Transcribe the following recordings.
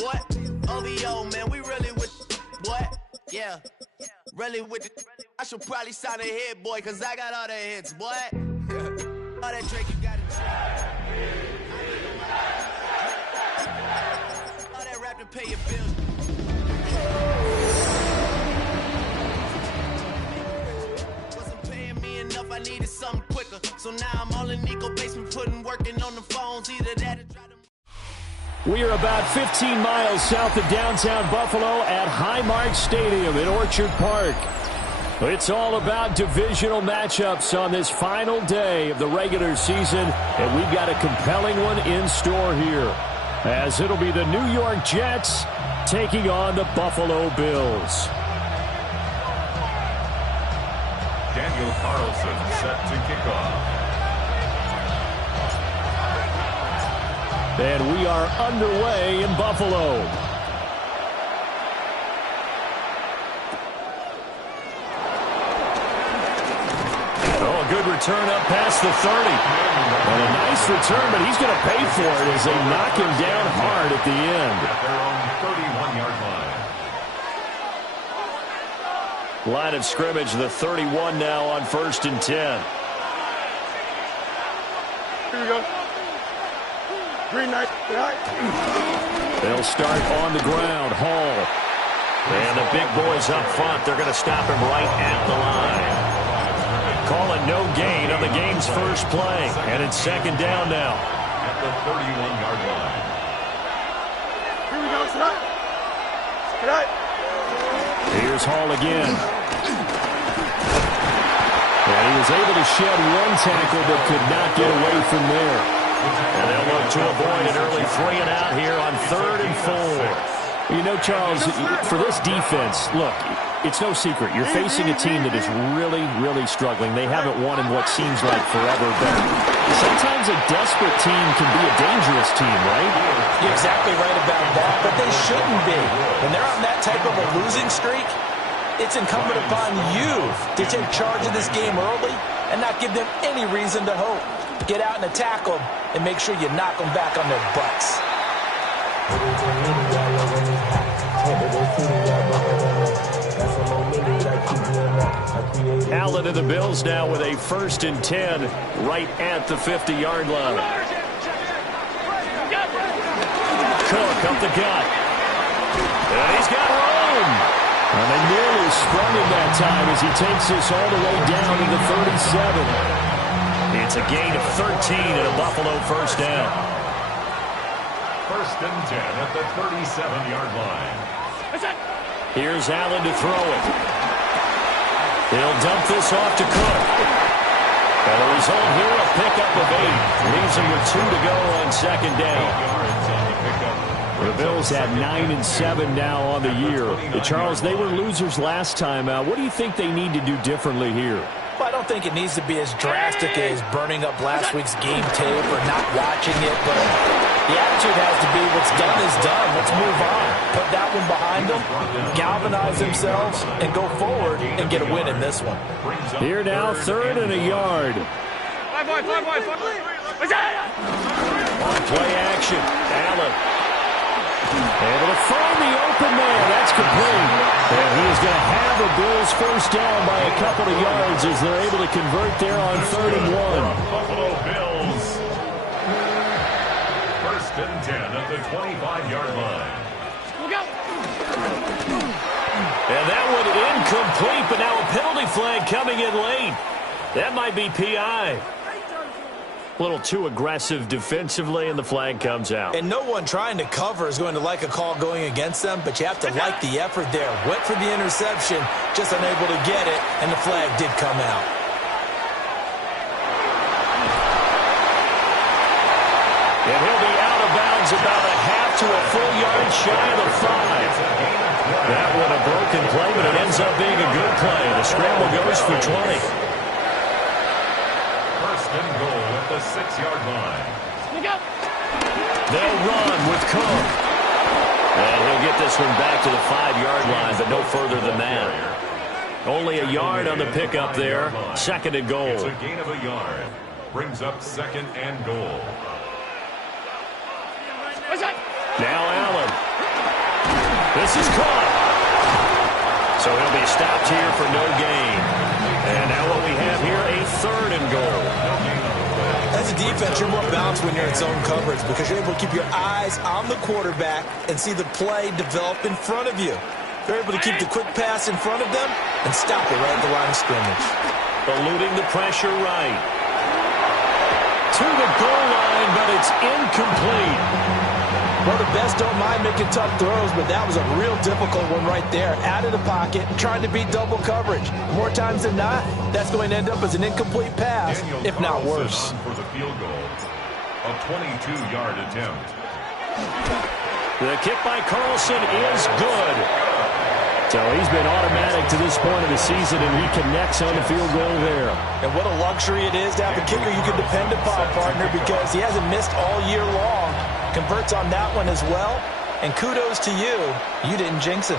boy. OVO, man, we really with boy. Yeah, really with it. I should probably sign a hit, boy, cause I got all the hits, boy. All that Drake, you got it. All that rap to pay your bills. Wasn't paying me enough, I needed something quicker. So now I'm all in Nico basement, working on the phones, either that or try to. We are about 15 miles south of downtown Buffalo at Highmark Stadium in Orchard Park. It's all about divisional matchups on this final day of the regular season, and we've got a compelling one in store here, as it'll be the New York Jets taking on the Buffalo Bills. Daniel Carlson set to kick off. And we are underway in Buffalo. Oh, a good return up past the 30. And a nice return, but he's going to pay for it as they knock him down hard at the end. At their own 31-yard line. Line of scrimmage, the 31 now on 1st and 10. Here we go. Green light. They'll start on the ground. Hall. And the big boys up front, they're going to stop him right at the line. Call it no gain on the game's first play. And it's 2nd down now. At the 31-yard line. Here we go, tonight. Here's Hall again. And he was able to shed one tackle but could not get away from there. And they'll look to avoid an early 3 and out here on 3rd and 4. You know, Charles, for this defense, look, it's no secret. You're facing a team that is really, really struggling. They haven't won in what seems like forever, but sometimes a desperate team can be a dangerous team, right? You're exactly right about that, but they shouldn't be. When they're on that type of a losing streak, it's incumbent upon you to take charge of this game early and not give them any reason to hope. Get out and attack them and make sure you knock them back on their butts. Allen and the Bills now with a 1st and 10 right at the 50-yard line. Cook up the gut. And he's got room. And they nearly sprung him that time as he takes this all the way down to the 37. It's a gain of 13 and a Buffalo 1st down. 1st and 10 at the 37-yard line. Here's Allen to throw it. He'll dump this off to Cook. And the result here, a pickup of 8. Leaves him with 2 to go on 2nd down. The Bills have 9 and 7 now on the year. Charles, they were losers last time out. What do you think they need to do differently here? Well, I don't think it needs to be as drastic as burning up last week's game tape or not watching it, but the attitude has to be what's done is done. Let's move on. Put that one behind them, galvanize themselves, and go forward and get a win in this one. Here now, 3rd and a yard. Play action. Allen. Able to find the open man. That's complete. And he is going to have the Bills 1st down by a couple of yards as they're able to convert there on 3rd and 1. Buffalo Bills. 1st and 10 at the 25-yard line. And that one incomplete, but now a penalty flag coming in late. That might be PI. A little too aggressive defensively, and the flag comes out. And no one trying to cover is going to like a call going against them, but you have to like the effort there. Went for the interception, just unable to get it, and the flag did come out. And he'll be out of bounds about a half to a full yard shy of the 5. That one a broken play, but it ends up being a good play. The scramble goes for 20. 1st and goal at the 6-yard line. They'll run with Cook. And he'll get this one back to the 5-yard line, but no further than that. Only a yard on the pickup there. 2nd and goal. It's a gain of a yard. Brings up 2nd and goal. Now Allen. This is caught. So he'll be stopped here for no gain. And now what we have here, a 3rd and goal. As a defense, you're more balanced when you're in zone coverage because you're able to keep your eyes on the quarterback and see the play develop in front of you. You're able to keep the quick pass in front of them and stop it right at the line of scrimmage. Eluding the pressure right. To the goal line, but it's incomplete. Well, the best don't mind making tough throws, but that was a real difficult one right there. Out of the pocket, trying to beat double coverage. More times than not, that's going to end up as an incomplete pass, if not worse. For the field goal, a 22-yard attempt. The kick by Carlson is good. So he's been automatic to this point of the season, and he connects on the field goal there. And what a luxury it is to have a kicker you can depend upon, partner, because he hasn't missed all year long. Converts on that one as well. And kudos to you. You didn't jinx him.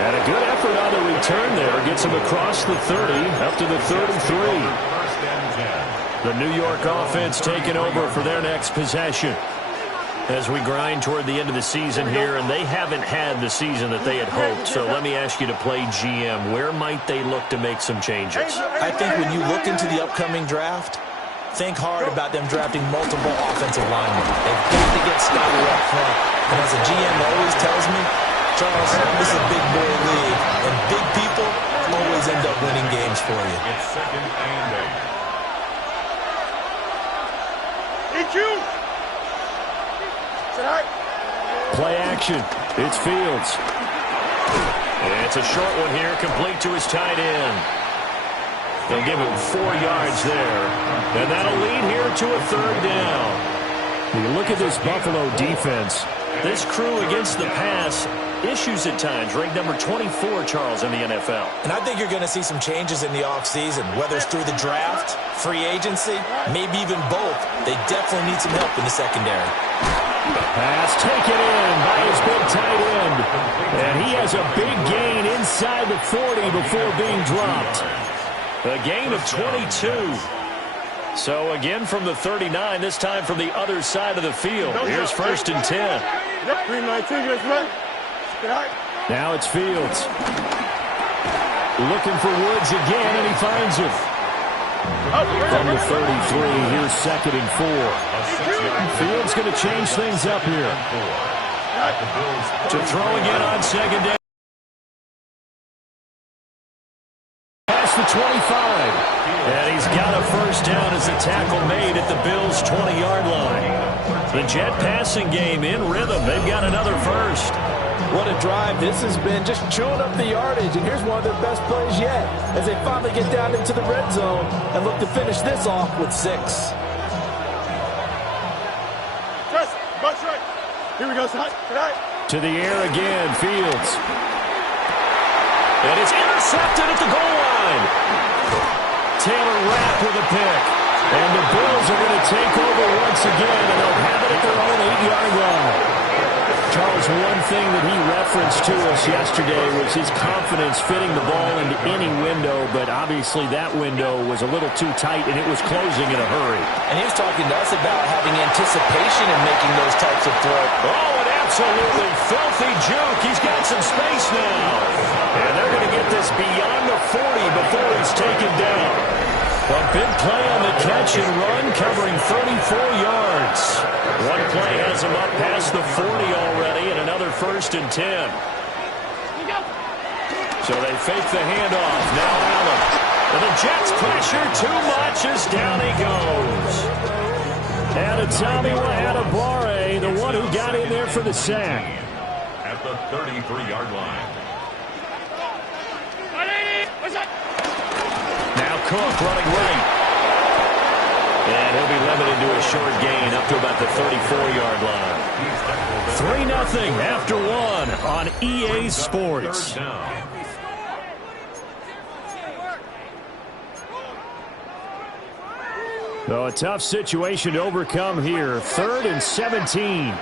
And a good effort on the return there. Gets him across the 30, up to the 33. The New York offense taking over for their next possession. As we grind toward the end of the season here, and they haven't had the season that they had hoped. So let me ask you to play GM. Where might they look to make some changes? I think when you look into the upcoming draft, think hard about them drafting multiple offensive linemen. They've got to get started up front. And as a GM always tells me, Charles, this is a big boy league, and big people always end up winning games for you. It's 2nd and 8. EQ! Play action. It's Fields. And it's a short one here, complete to his tight end. They'll give him 4 yards there. And that'll lead here to a 3rd down. When you look at this Buffalo defense, this crew against the pass, issues at times, ranked number 24, Charles, in the NFL. And I think you're going to see some changes in the offseason, whether it's through the draft, free agency, maybe even both. They definitely need some help in the secondary. Pass taken in by his big tight end. And he has a big gain inside the 40 before being dropped. A gain of 22. So again from the 39, this time from the other side of the field. Here's 1st and 10. Now it's Fields. Looking for Woods again, and he finds him. From the 33, here's 2nd and 4. Fields going to change things up here. To throw again on 2nd down. Past the 25. And he's got a 1st down as the tackle made at the Bills' 20-yard line. The Jet passing game in rhythm. They've got another 1st. What a drive this has been, just chewing up the yardage. And here's one of their best plays yet as they finally get down into the red zone and look to finish this off with 6. Here we go, son. To the air again, Fields. And it's intercepted at the goal line. Taylor Rapp with a pick. And the Bills are going to take over once again, and they'll have it at their own 8-yard line. Charles, one thing that he referenced to us yesterday was his confidence fitting the ball into any window, but obviously that window was a little too tight, and it was closing in a hurry. And he was talking to us about having anticipation in making those types of throws. Oh, an absolutely filthy juke. He's got some space now. And they're going to get this beyond the 40 before he's taken down. A big play on the catch and run, covering 34 yards. One play has him up past the 40 already, and another 1st and 10. So they fake the handoff. Now Allen. And the Jets pressure too much as down he goes. And Tommy Adebawore, the one who got in there for the sack. At the 33-yard line. Now Cook running right. And he'll be limited to a short gain up to about the 34-yard line. 3-0 after 1 on EA Sports. So a tough situation to overcome here. 3rd and 17.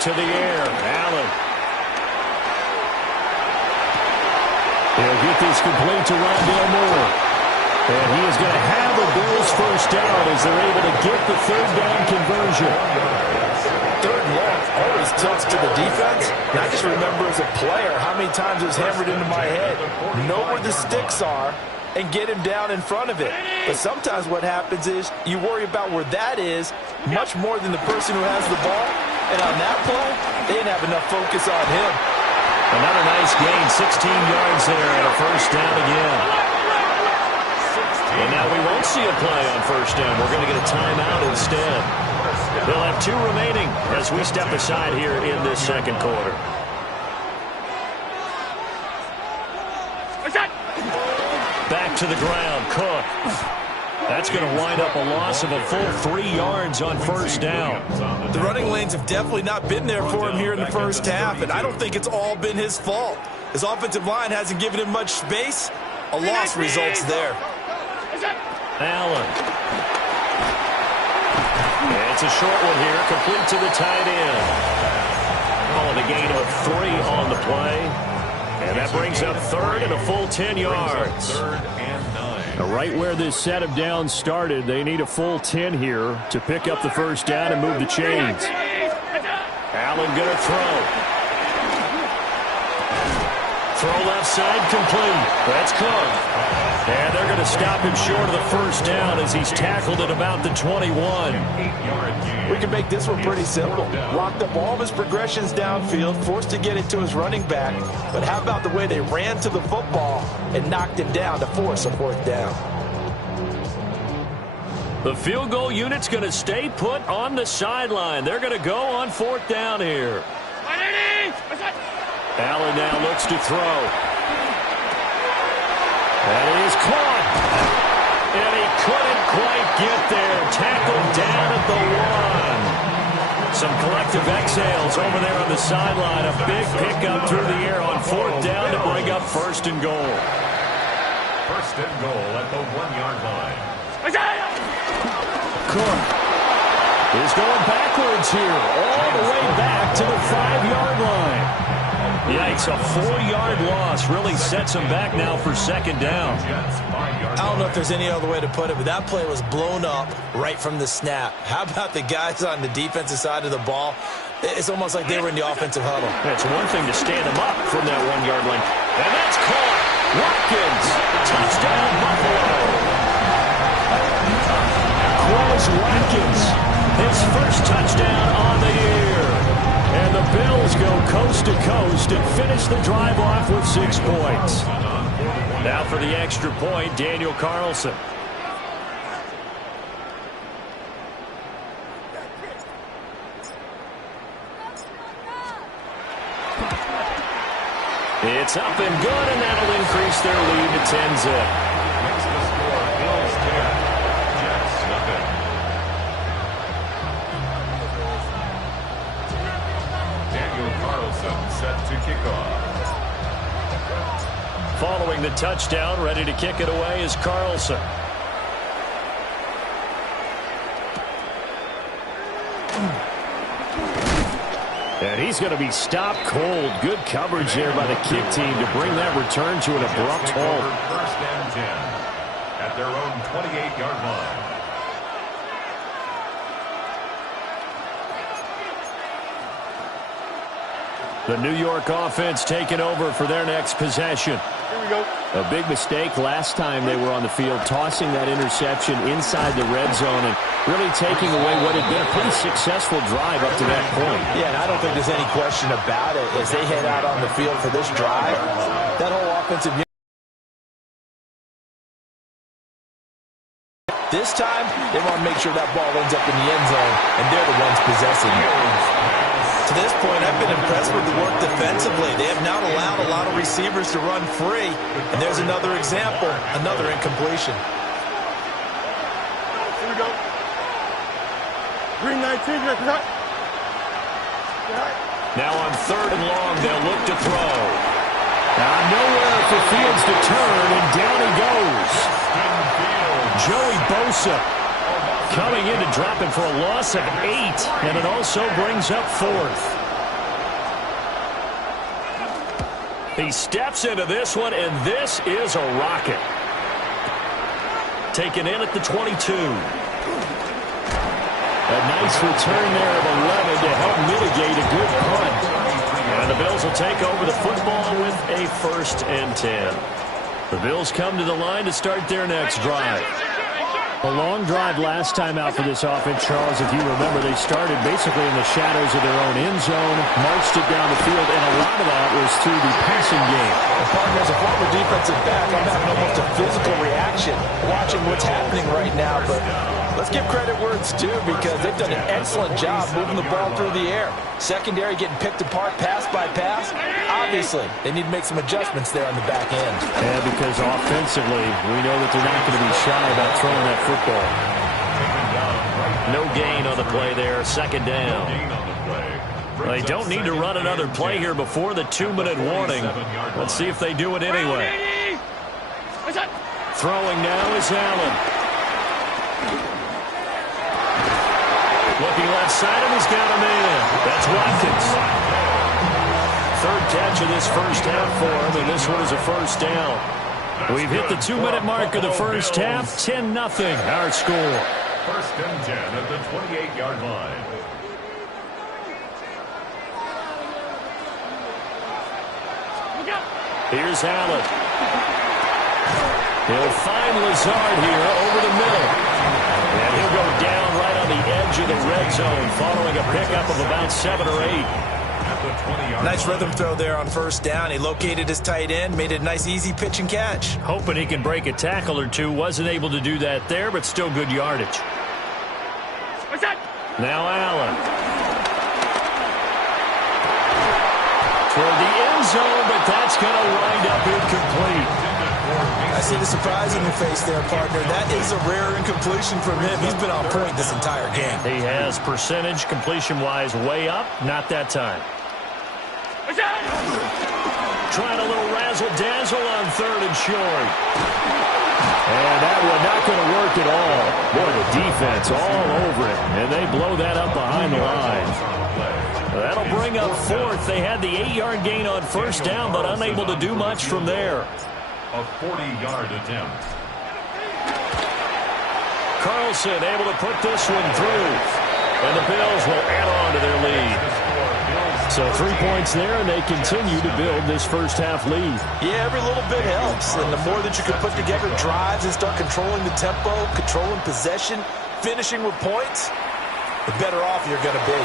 To the air, Allen. He'll get this complete to Rondale Moore. And he is going to have the Bills first down as they're able to get the third down conversion. Third and long always tilts to the defense. And I just remember as a player how many times it was hammered into my head. Know where the sticks are and get him down in front of it. But sometimes what happens is you worry about where that is much more than the person who has the ball. And on that play, they didn't have enough focus on him. Another nice gain, 16 yards there and a first down again. And now we won't see a play on first down. We're going to get a timeout instead. They'll have 2 remaining as we step aside here in this second quarter. Back to the ground, Cook. That's going to wind up a loss of a full 3 yards on first down. The running lanes have definitely not been there for him here in the first half, and I don't think it's all been his fault. His offensive line hasn't given him much space. A loss results there. Allen. It's a short one here, complete to the tight end. Calling a gain of 3 on the play. And that brings up third and a full 10 yards. Third and 9. Right where this set of downs started, they need a full 10 here to pick up the first down and move the chains. Allen going to throw. Throw left side complete. That's Cook. And they're going to stop him short of the first down as he's tackled at about the 21. We can make this one pretty simple. Locked up all of his progressions downfield, forced to get it to his running back. But how about the way they ran to the football and knocked him down to force a fourth down? The field goal unit's going to stay put on the sideline. They're going to go on fourth down here. Allen now looks to throw. And he is caught. And he couldn't quite get there. Tackled down at the 1. Some collective exhales over there on the sideline. A big pickup through the air on fourth down to bring up first and goal. First and goal at the 1-yard line. Cook is going backwards here. All the way back to the 5-yard line. Yikes, a 4-yard loss really sets him back now for second down. I don't know if there's any other way to put it, but that play was blown up right from the snap. How about the guys on the defensive side of the ball? It's almost like they were in the offensive huddle. It's one thing to stand him up from that 1-yard line. And that's caught. Watkins, touchdown Buffalo. Quez Watkins, his first touchdown on the year. And the Bills go coast to coast and finish the drive off with 6 points. Now for the extra point, Daniel Carlson. It's up and good, and that'll increase their lead to 10-zip. Makes the score Bills 10, Jets nothing. Daniel Carlson set to kick off. Following the touchdown, ready to kick it away is Carlson. And he's going to be stopped cold. Good coverage there by the kick team to bring that return to an abrupt halt. First and 10 at their own 28-yard line. The New York offense taking over for their next possession. Here we go. A big mistake last time they were on the field, tossing that interception inside the red zone and really taking away what had been a pretty successful drive up to that point. Yeah, and I don't think there's any question about it. As they head out on the field for this drive, that whole offensive unit. This time, they want to make sure that ball ends up in the end zone, and they're the ones possessing it. To this point, I've been impressed with the work defensively. They have not allowed a lot of receivers to run free. And there's another example, another incompletion. Here we go. Green 19. Now on third and long, they'll look to throw. Now nowhere for Fields to turn, and down he goes. Joey Bosa coming in to drop him for a loss of 8, and it also brings up fourth. He steps into this one, and this is a rocket. taken in at the 22. A nice return there of 11 to help mitigate a good punt. And the Bills will take over the football with a 1st and 10. The Bills come to the line to start their next drive. A long drive last time out for this offense, Charles. If you remember, they started basically in the shadows of their own end zone, marched it down the field, and a lot of that was through the passing game. Well, partner, as a former defensive back, I'm having almost a physical reaction watching what's happening right now. But let's give credit where it's due, because they've done an excellent job moving the ball through the air. Secondary getting picked apart pass by pass. Obviously, they need to make some adjustments there on the back end. Yeah, because offensively, we know that they're not going to be shy about throwing that football. No gain on the play there, 2nd down. They don't need to run another play here before the 2-minute warning. Let's see if they do it anyway. Throwing now is Allen. Looking left side, and he's got him in. That's Watkins. 3rd catch of this first half for him, and this one is a 1st down. We've hit the 2-minute mark of the first half. 10-0 our score. 1st and 10 at the 28-yard line. Here's Allen. He'll find Lazard here over the middle. And he'll go down right on the edge of the red zone following a pickup of about 7 or 8. Nice rhythm throw there on 1st down. He located his tight end, made it a nice, easy pitch and catch. Hoping he can break a tackle or two. Wasn't able to do that there, but still good yardage. Now Allen. Toward the end zone, but that's going to wind up incomplete. I see the surprise in your face there, partner. That is a rare incompletion from him. He's been on point this entire game. He has percentage completion-wise way up. Not that time. Trying a little razzle-dazzle on 3rd and short. And that one not going to work at all. Boy, the defense all over it. And they blow that up behind the line. That'll bring up 4th. They had the 8-yard gain on 1st down, but unable to do much from there. A 40-yard attempt. Carlson able to put this one through. And the Bills will add on to their lead. So 3 points there, and they continue to build this first half lead. Yeah, every little bit helps. And the more that you can put together drives and start controlling the tempo, controlling possession, finishing with points, the better off you're going to be.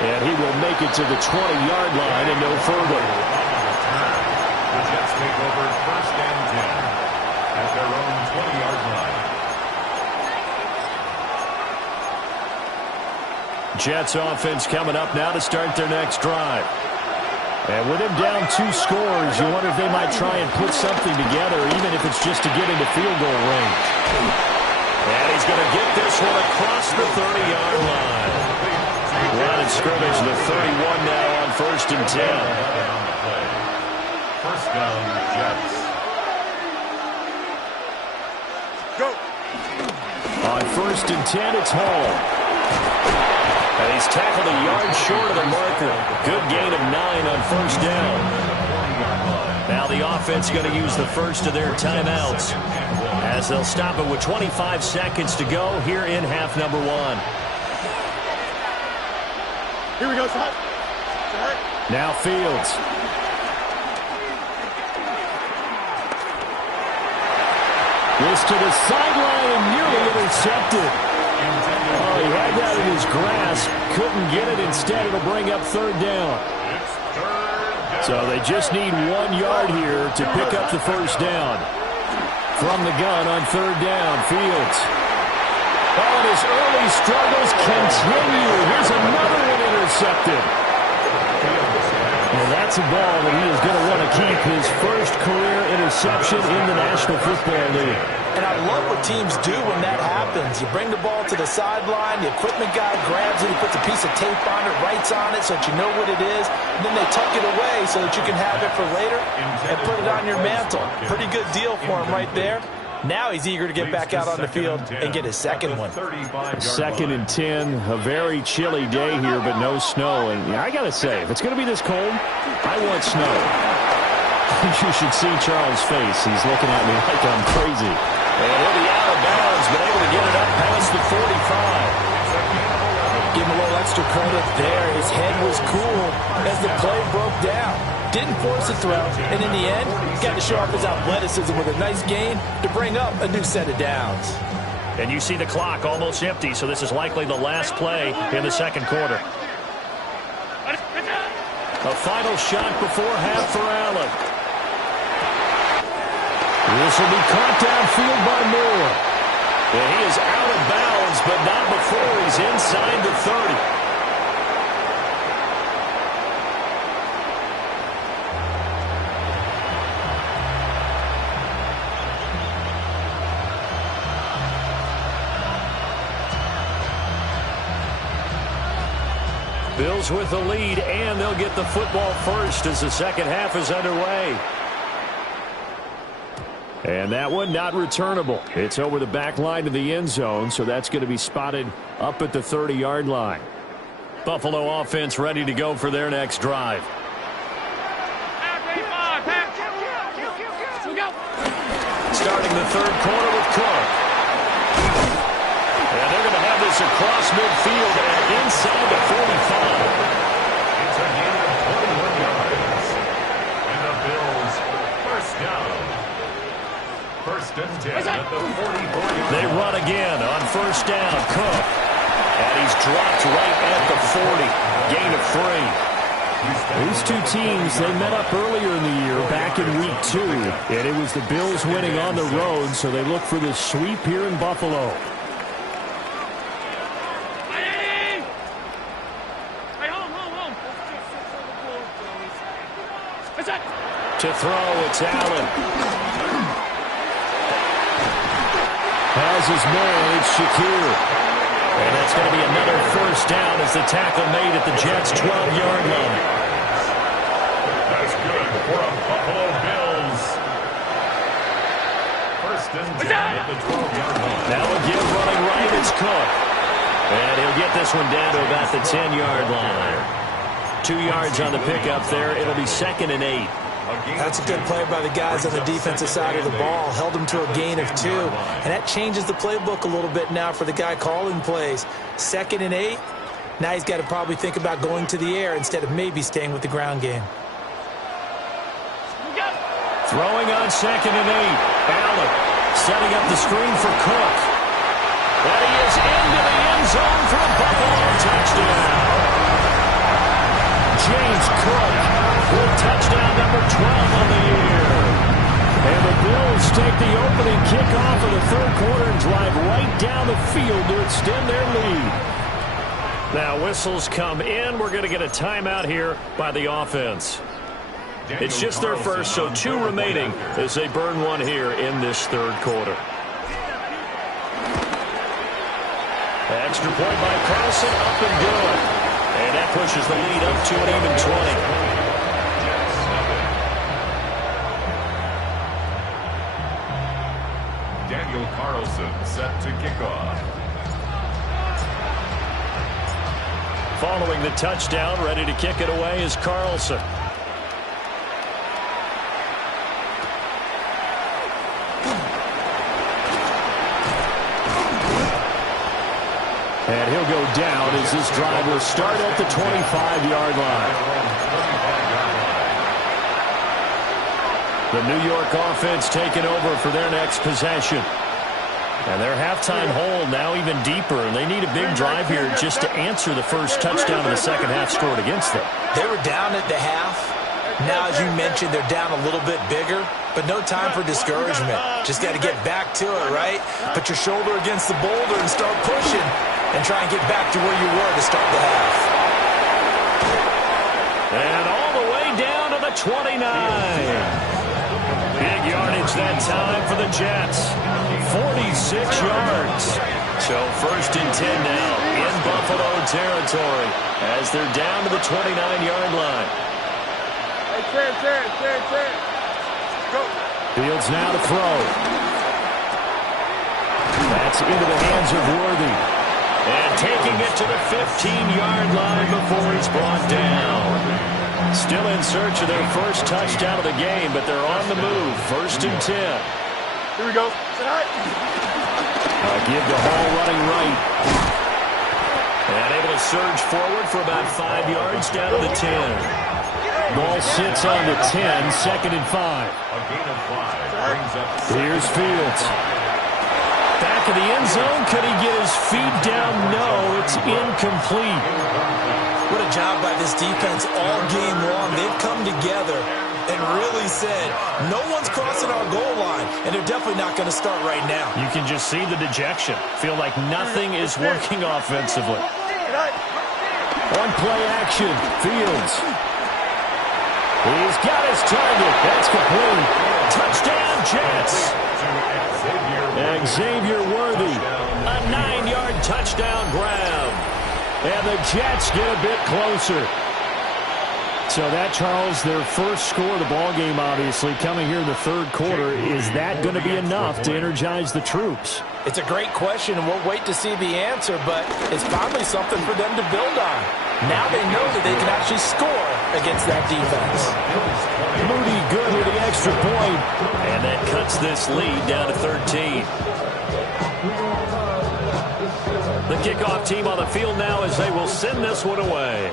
And he will make it to the 20-yard line and no further. The Jets take over 1st and 10 at their own 20-yard line. Jets offense coming up now to start their next drive. And with him down 2 scores, you wonder if they might try and put something together, even if it's just to get into field goal range. And he's going to get this one across the 30-yard line. Line of scrimmage, the 31 now on 1st and 10. 1st down, Jets. Go. On 1st and 10, it's Hall. And he's tackled a yard short of the marker. Good gain of 9 on 1st down. Now the offense going to use the first of their timeouts, as they'll stop it with 25 seconds to go here in half number 1. Here we go, son. Now Fields. This to the sideline and nearly intercepted. Oh, he had that in his grasp. Couldn't get it. Instead, it'll bring up 3rd down. So they just need 1 yard here to pick up the 1st down. From the gun on 3rd down, Fields. Oh, and his early struggles continue. Here's another one intercepted. And that's a ball that he is going to want to keep, his first career interception in the National Football League. And I love what teams do when that happens. You bring the ball to the sideline, the equipment guy grabs it, he puts a piece of tape on it, writes on it so that you know what it is, and then they tuck it away so that you can have it for later and put it on your mantle. Pretty good deal for him right there. Now he's eager to get back out on the field and get his second one. 2nd and 10, a very chilly day here, but no snow. And I got to say, if it's going to be this cold, I want snow. You should see Charles' face. He's looking at me like I'm crazy. And he'll be out of bounds, but able to get it up past the 45. Give him a little extra credit there. His head was cool as the play broke down. Didn't force a throw, and in the end, got to show off his athleticism with a nice gain to bring up a new set of downs. And you see the clock almost empty, so this is likely the last play in the second quarter. A final shot before half for Allen. This will be caught downfield by Moore. And he is out of bounds, but not before he's inside the 30. Bills with the lead, and they'll get the football first as the second half is underway. And that one not returnable. It's over the back line to the end zone, so that's going to be spotted up at the 30-yard line. Buffalo offense ready to go for their next drive. Starting the third quarter with Cook. And they're going to have this across midfield and inside the 45. It's a gain of 21 yards. And the Bills first down. First and 10 at the 44-yard. They run again on first down. Cook. And he's dropped right at the 40. Gain of 3. These two teams, they met up earlier in the year, back in week 2. And it was the Bills winning on the road, so they look for this sweep here in Buffalo. To throw, it's Allen. Has his man, it's Shakir. And that's going to be another first down as the tackle made at the Jets' 12-yard line. That's good for a Buffalo Bills. First and 10 at the 12-yard line. Now again running right, it's Cook. And he'll get this one down to about the 10-yard line. 2 yards on the pickup there. It'll be 2nd and 8. That's a good play by the guys on the defensive side of the ball. Held him to a gain of 2. And that changes the playbook a little bit now for the guy calling plays. 2nd and 8. Now he's got to probably think about going to the air instead of maybe staying with the ground game. Throwing on 2nd and 8. Allen setting up the screen for Cook. And he is into the end zone for a Buffalo touchdown. James Cook with touchdown number 12 on the year. And the Bills take the opening kickoff of the third quarter and drive right down the field to extend their lead. Now whistles come in. We're going to get a timeout here by the offense. It's just their first, so 2 remaining as they burn one here in this third quarter. Extra point by Carlson, up and good. And that pushes the lead up to an even 20. Daniel Carlson set to kick off. Following the touchdown, ready to kick it away is Carlson. And he'll go down as this drive will start at the 25-yard line. The New York offense taking over for their next possession. And their halftime hole now even deeper, and they need a big drive here just to answer the first touchdown of the second half scored against them. They were down at the half. Now, as you mentioned, they're down a little bit bigger, but no time for discouragement. Just got to get back to it, right? Put your shoulder against the boulder and start pushing and try and get back to where you were to start the half. And all the way down to the 29. Big yardage that time for the Jets. 46 yards. So first and 10 now in Buffalo territory as they're down to the 29-yard line. Fields now to throw. That's into the hands of Worthy. And taking it to the 15-yard line before he's brought down. Still in search of their first touchdown of the game, but they're on the move. 1st and 10. Here we go. Give to Hall running right. And able to surge forward for about 5 yards down to the 10. Ball sits on the 10, 2nd and 5. A gain of 5 brings up. Here's Fields. Back of the end zone. Could he get his feet down? No, it's incomplete. What a job by this defense all game long. They've come together and really said, no one's crossing our goal line, and they're definitely not going to start right now. You can just see the dejection. Feel like nothing is working offensively. On play action, Fields. He's got his target. That's complete. Touchdown, Jets. Xavier Worthy. A 9-yard touchdown grab. And the Jets get a bit closer. So that, Charles, their first score of the ballgame, obviously, coming here in the 3rd quarter. Is that going to be enough to energize the troops? It's a great question, and we'll wait to see the answer, but it's probably something for them to build on. Now they know that they can actually score against that defense. Moody good with the extra point. And that cuts this lead down to 13. The kickoff team on the field now as they will send this one away.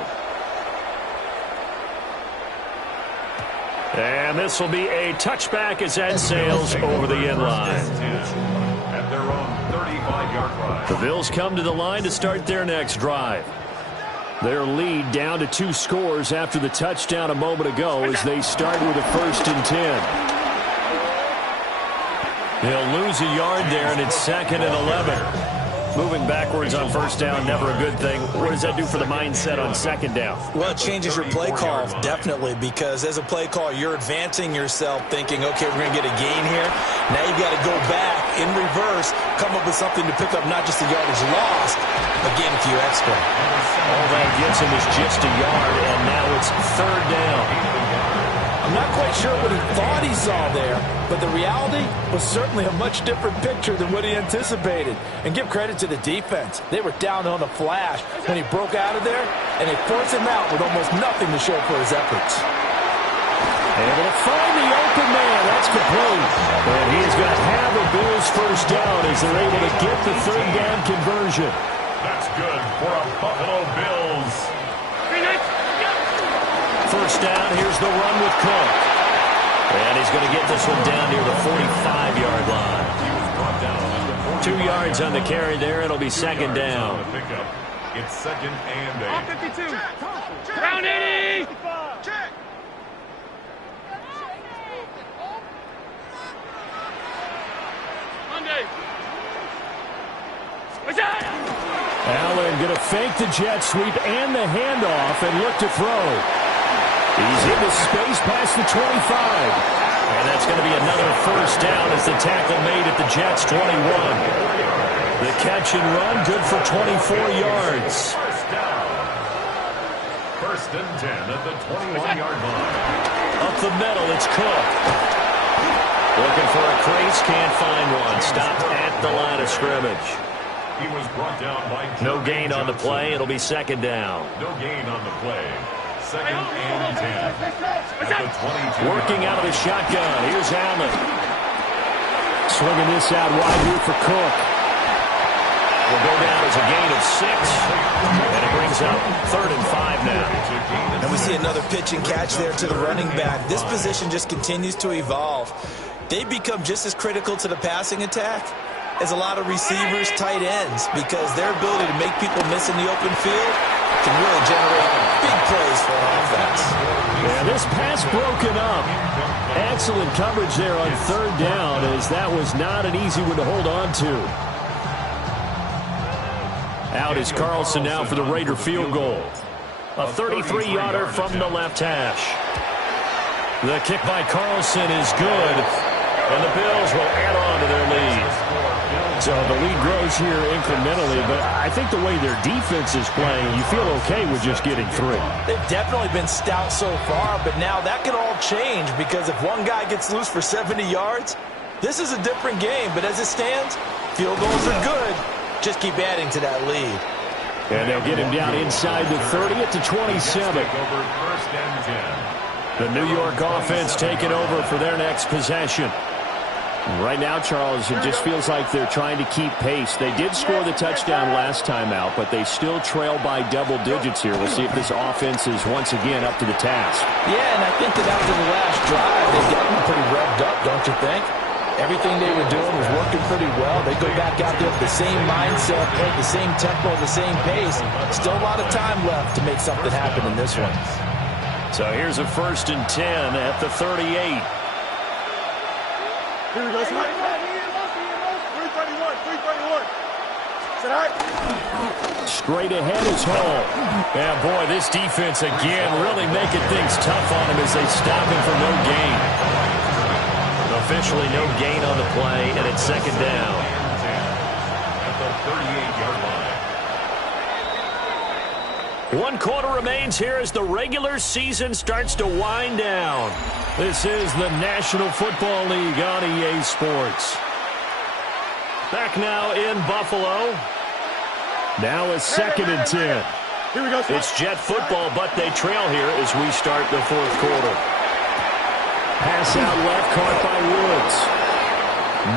And this will be a touchback as that sails over the end line. At their own 35-yard line. The Bills come to the line to start their next drive. Their lead down to 2 scores after the touchdown a moment ago as they start with a 1st and 10. He'll lose a yard there, and it's 2nd and 11. Moving backwards on 1st down, never a good thing. What does that do for the mindset on 2nd down? Well, it changes your play call, definitely, because as a play call, you're advancing yourself thinking, okay, we're going to get a gain here. Now you've got to go back in reverse, come up with something to pick up not just the yardage lost, but gain a few extra. All that gets him is just a yard, and now it's 3rd down. I'm not quite sure what he thought he saw there, but the reality was certainly a much different picture than what he anticipated. And give credit to the defense. They were down on the flash when he broke out of there, and they forced him out with almost nothing to show for his efforts. Able to find the open man. That's complete. And he's going to have a Bills 1st down as they're able to get the 3rd down conversion. That's good for a Buffalo Bills. 1st down, here's the run with Cook. And he's going to get this one down near the 45-yard line. 2 yards on the carry there. It'll be 2nd down. It's 2nd and 8. 52. Round 80. Check. Monday. Allen going to fake the jet sweep and the handoff and look to throw. He's into space past the 25. And that's going to be another 1st down as the tackle made at the Jets' 21. The catch and run, good for 24 yards. 1st and 10 at the 21-yard line. Up the middle, it's Cook. Looking for a crease, can't find one. Stopped at the line of scrimmage. He was brought down by no gain on the play. It'll be 2nd down. No gain on the play. 2nd and 10. At the 22. Working out of the shotgun. Here's Allen. Swinging this out wide here for Cook. Will go down as a gain of 6. And it brings up 3rd and 5 now. And we see another pitch and catch there to the running back. This position just continues to evolve. They become just as critical to the passing attack as a lot of receivers, tight ends, because their ability to make people miss in the open field can really generate big plays for an offense. Yeah, this pass broken up. Excellent coverage there on 3rd down, as that was not an easy one to hold on to. Out is Carlson now for the Raider field goal. A 33-yarder from the left hash. The kick by Carlson is good, and the Bills will add on to their lead. So the lead grows here incrementally, but I think the way their defense is playing, you feel okay with just getting 3. They've definitely been stout so far, but now that could all change, because if one guy gets loose for 70 yards, this is a different game. But as it stands, field goals are good. Just keep adding to that lead. And they'll get him down inside the 30 at the 27. The New York offense taking over for their next possession. Right now, Charles, it just feels like they're trying to keep pace. They did score the touchdown last time out, but they still trail by double digits here. We'll see if this offense is once again up to the task. Yeah, and I think that after the last drive, they've gotten pretty revved up, don't you think? Everything they were doing was working pretty well. They go back out there with the same mindset, play the same tempo, the same pace. Still a lot of time left to make something happen in this one. So here's a 1st and 10 at the 38. Here we go. 331. Sit high. Straight ahead is Hall. Yeah, boy, this defense again really making things tough on him as they stop him for no gain. Officially no gain on the play, and it's 2nd down. At the 38-yard line. 1 quarter remains here as the regular season starts to wind down. This is the National Football League on EA Sports. Back now in Buffalo. Now a 2nd and 10. Here we go. It's Jet football, but they trail here as we start the 4th quarter. Pass out left, caught by Woods.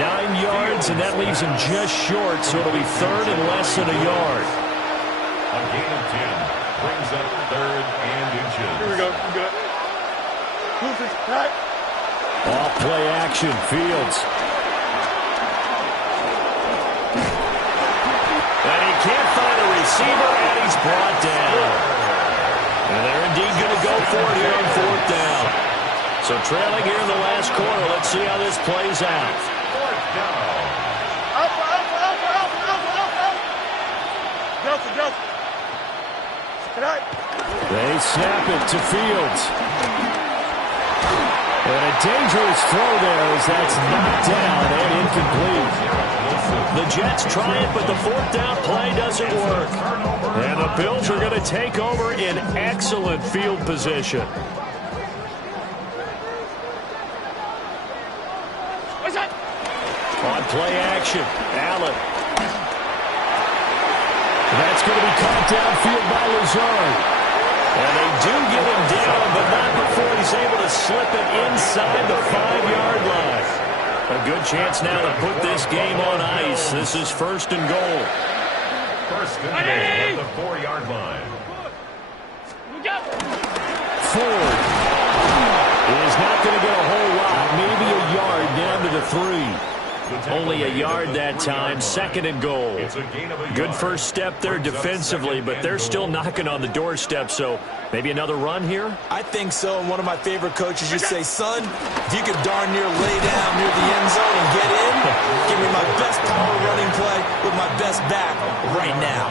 9 yards, and that leaves him just short, so it'll be 3rd and less than a yard. A gain of 10 brings up 3rd and inches. Here we go. You good. Lucas, right. Off play action, Fields. And he can't find a receiver, and he's brought down. And they're indeed going to go for it here on 4th down. So trailing here in the last quarter. Let's see how this plays out. 4th down. Delta. Right. They snap it to Fields. And a dangerous throw there as that's knocked down and incomplete. The Jets try it, but the 4th down play doesn't work. And the Bills are going to take over in excellent field position. On play action, Allen. That's going to be caught downfield by Lazard. And they do get him down, but not before he's able to slip it inside the 5-yard line. A good chance now to put this game on ice. This is 1st and goal. 1st and goal at the 4-yard line. Ford is not going to get a whole lot, maybe a yard down to the 3. Only a yard that time, 2nd and goal. Good first step there defensively, but they're still knocking on the doorstep, so maybe another run here? I think so, and one of my favorite coaches used to say, son, if you could darn near lay down near the end zone and get in, give me my best power running play with my best back right now.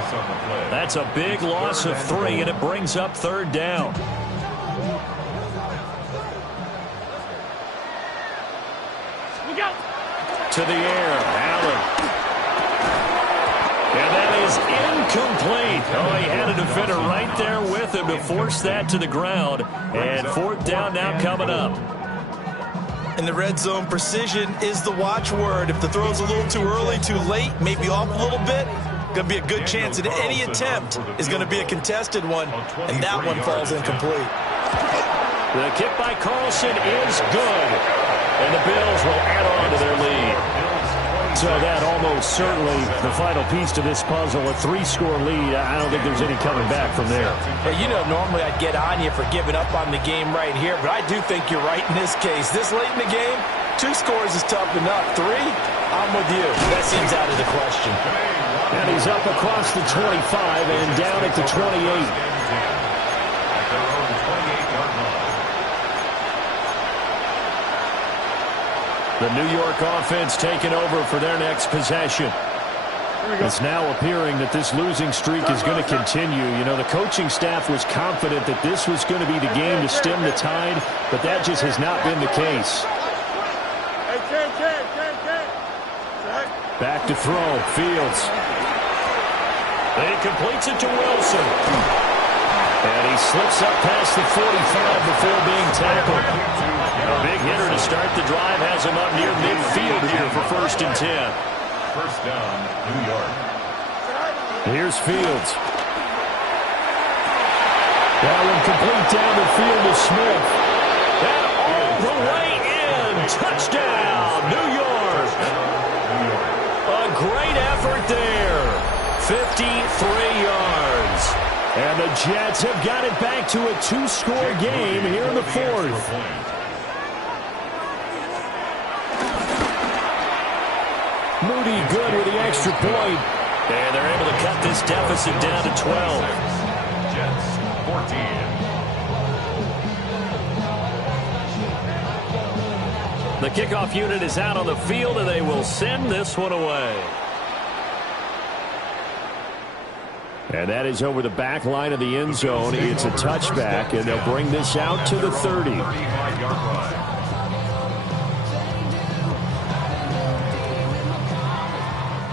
That's a big loss of 3, and it brings up 3rd down. To the air, Allen. And that is incomplete. Oh, he had a defender right there with him to force that to the ground. And 4th down now coming up. In the red zone, precision is the watchword. If the throw's a little too early, too late, maybe off a little bit, going to be a good chance that any attempt is going to be a contested one, and that one falls incomplete. The kick by Carlson is good. And the Bills will add on to their lead. So that almost certainly the final piece to this puzzle, a 3-score lead. I don't think there's any coming back from there. Well, you know, normally I'd get on you for giving up on the game right here, but I do think you're right in this case. This late in the game, 2 scores is tough enough. 3, I'm with you. That seems out of the question. And he's up across the 25 and down at the 28. The New York offense taking over for their next possession. It's now appearing that this losing streak is going to continue. You know, the coaching staff was confident that this was going to be the game to stem the tide, but that just has not been the case. Back to throw, Fields. He completes it to Wilson. And he slips up past the 45 before being tackled. A big hitter to start the drive has him up near midfield here for 1st and 10. 1st down, New York. Here's Fields. That one complete down the field to Smith. And all the way in. Touchdown, New York. A great effort there. 53 yards. And the Jets have got it back to a two-score game here in the fourth. Moody good with the extra point. And they're able to cut this deficit down to 12. Jets, 14. The kickoff unit is out on the field, and they will send this one away. And that is over the back line of the end zone. It's a touchback, and they'll bring this out to the 30. 35-yard line.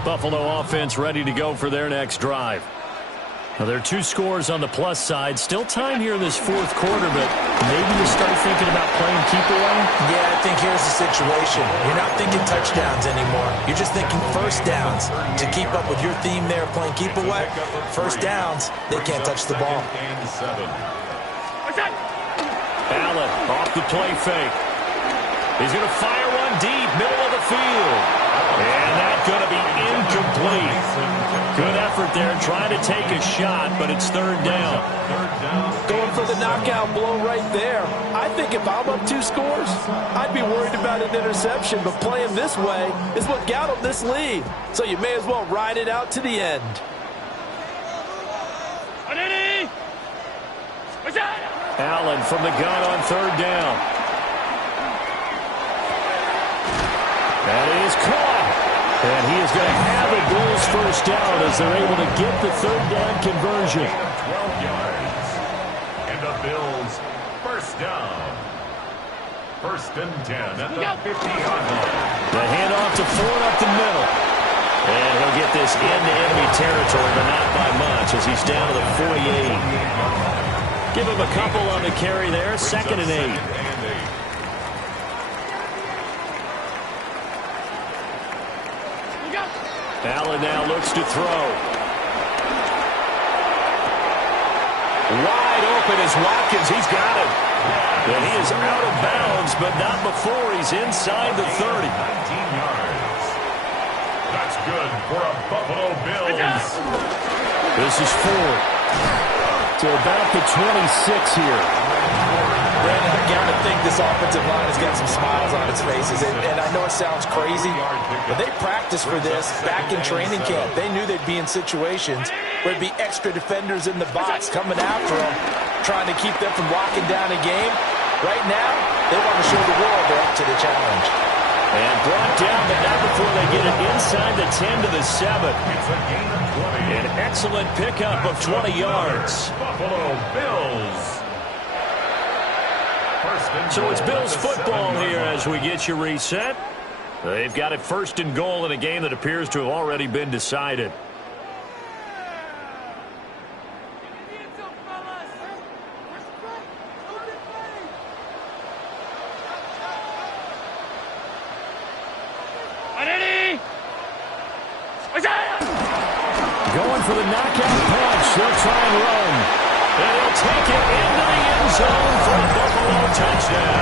Buffalo offense ready to go for their next drive. Now, there are two scores on the plus side. Still time here in this fourth quarter, but maybe you start thinking about playing keep away? Yeah, I think here's the situation. You're not thinking touchdowns anymore. You're just thinking first downs. To keep up with your theme there, playing keep away, first downs, they can't touch the ball. Allen off the play fake. He's going to fire one deep, middle of the field. And that's going to be incomplete. Good effort there trying to take a shot, but it's third down. Going for the knockout blow right there. I think if I'm up 2 scores, I'd be worried about an interception, but playing this way is what got them this lead. So you may as well ride it out to the end. Allen from the gun on third down. That is caught. And he is going to have the Bills first down as they're able to get the third down conversion. 12 yards. And the Bills first down. First and 10 at the 50-yard line. The handoff to Ford up the middle. And he'll get this into enemy territory, but not by much as he's down to the 48. Give him a couple on the carry there. Second and 8. Allen now looks to throw. Wide open is Watkins. He's got it. And he is out of bounds, but not before he's inside the 30. 19 yards. That's good for a Buffalo Bills. This is Ford to about the 26 here. Brandon, I got to think this offensive line has got some smiles on its faces. And I know it sounds crazy, but they practiced for this back in training camp. They knew they'd be in situations where there'd be extra defenders in the box coming after them, trying to keep them from locking down a game. Right now, they want to show the world they're up to the challenge. And brought down, but not before they get it inside the 10 to the 7. It's a gain of 20. An excellent pickup of 20 yards. Buffalo Bills. So it's Bills football here as we get you reset. They've got it first and goal in a game that appears to have already been decided. Going for the knockout punch. They'll try and run. And he'll take it into the end zone for a Buffalo touchdown.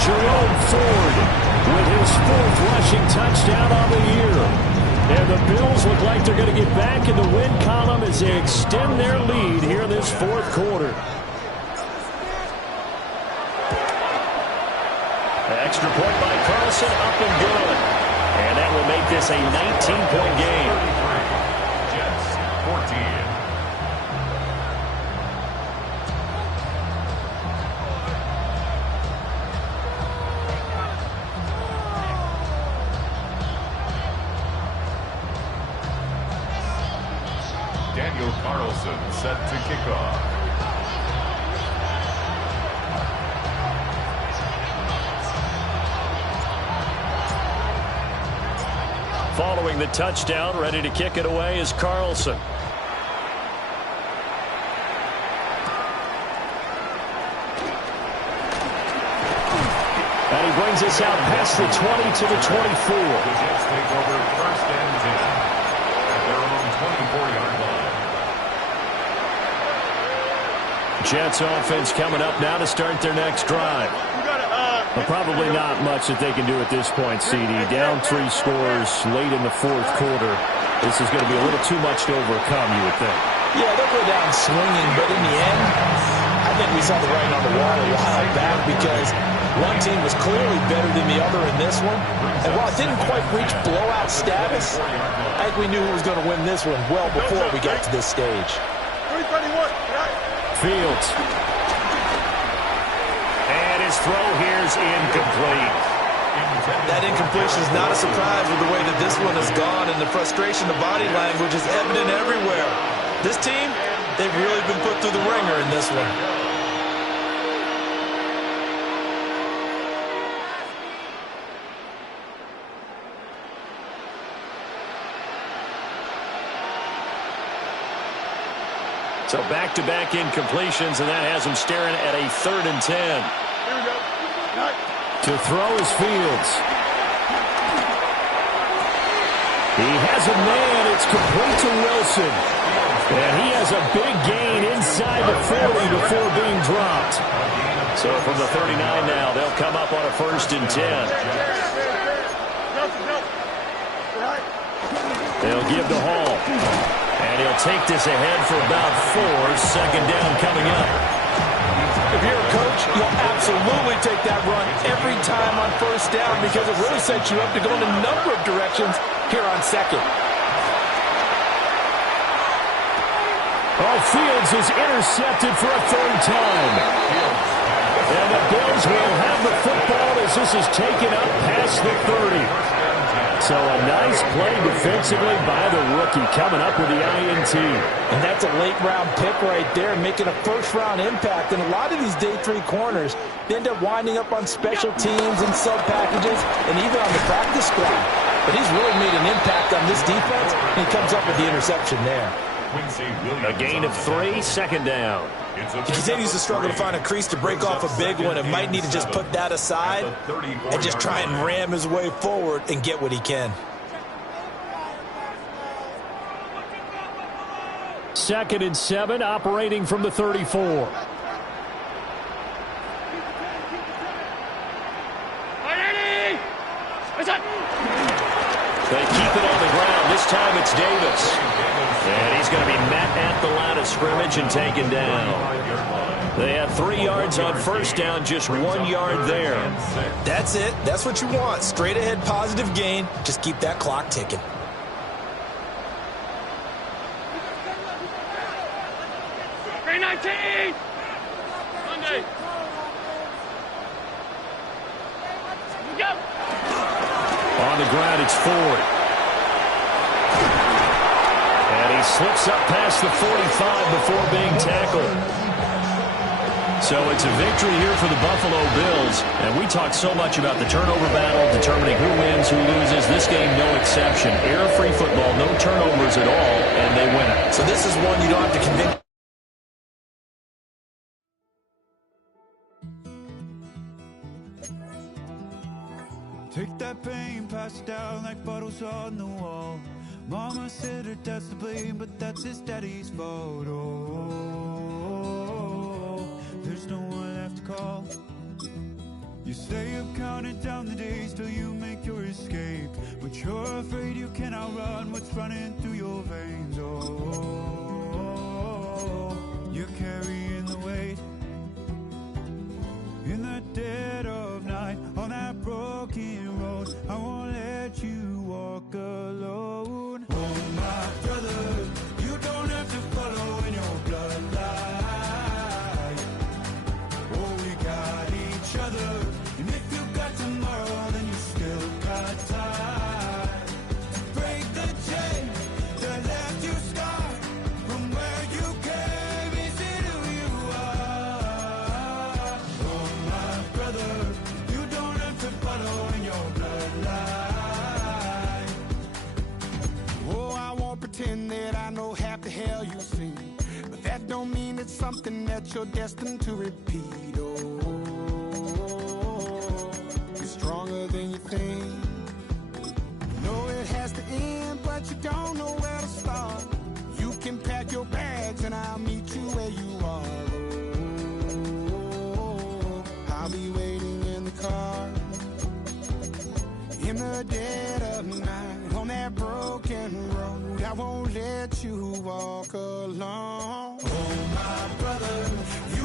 Jerome Ford with his 4th rushing touchdown on the year. And the Bills look like they're going to get back in the win column as they extend their lead here in this fourth quarter. Extra point by Carlson, up and good. And that will make this a 19-point game. Jets, 14. Daniel Carlson set to kick off. Following the touchdown, ready to kick it away is Carlson. And he brings us out past the 20 to the 24. The Jets take over first and 10 at their own 24-yard line. Jets offense coming up now to start their next drive. But probably not much that they can do at this point, CD. Down 3 scores late in the fourth quarter. This is going to be a little too much to overcome, you would think. Yeah, they'll go down swinging, but in the end, I think we saw the writing on the wall a while back because one team was clearly better than the other in this one. And while it didn't quite reach blowout status, I think we knew who was going to win this one well before we got to this stage. Fields. And his throw here is incomplete. That incompletion is not a surprise with the way that this one has gone, and the frustration, the body language is evident everywhere. This team, they've really been put through the ringer in this one. So back-to-back incompletions, and that has him staring at a 3rd and 10. Here we go. To throw is Fields. He has a man. It's complete to Wilson. And he has a big gain inside the 40 before being dropped. So from the 39 now, they'll come up on a 1st and 10. They'll give to Hall. And he'll take this ahead for about 4. 2nd down coming up. If you're a coach, you'll absolutely take that run every time on 1st down because it really sets you up to go in a number of directions here on 2nd. Oh, Fields is intercepted for a 3rd time. And the Bills will have the football as this is taken up past the 30. So a nice play defensively by the rookie coming up with the INT. And that's a late-round pick right there, making a first-round impact. And a lot of these day 3 corners, they end up winding up on special teams and sub-packages and even on the practice squad. But he's really made an impact on this defense, and he comes up with the interception there. A gain of 3, 2nd down. He continues to struggle to find a crease to break off a big one and might need to just put that aside and just try and ram his way forward and get what he can. 2nd and 7, operating from the 34. They keep it on the ground. This time it's Davis. And he's going to be met at the line of scrimmage and taken down. They had 3 yards on 1st down, just 1 yard there. That's it. That's what you want. Straight ahead positive gain. Just keep that clock ticking. Green 19! Monday! Go! On the ground, it's Ford. And he slips up past the 45 before being tackled. So it's a victory here for the Buffalo Bills. And we talk so much about the turnover battle, determining who wins, who loses. This game, no exception. Error-free football, no turnovers at all, and they win it. So this is one you don't have to convince. Take that pain, pass it down like bottles on the wall. Mama said her dad's to blame, but that's his daddy's fault. Oh, there's no one left to call. You stay up counting down the days till you make your escape, but you're afraid you cannot run what's running through your veins. Oh, you're carrying the weight in the dead of night on that broken road. I won't let you walk alone. Oh, my brother, you don't have to follow in your bloodline. Oh, we got each other, and if you got tomorrow, then you still got time. Break the chain that left you scarred from where you came. Is it who you are? Oh, my brother, you don't have to follow in your bloodline. Oh, I won't pretend that I know half the hell you've seen, but that don't mean it's something that you're destined to repeat. Oh, you're stronger than you think. Know it has to end, but you don't know where to start. You can pack your bags and I'll meet you where you are. In the dead of night, on that broken road, I won't let you walk alone. Oh, my brother,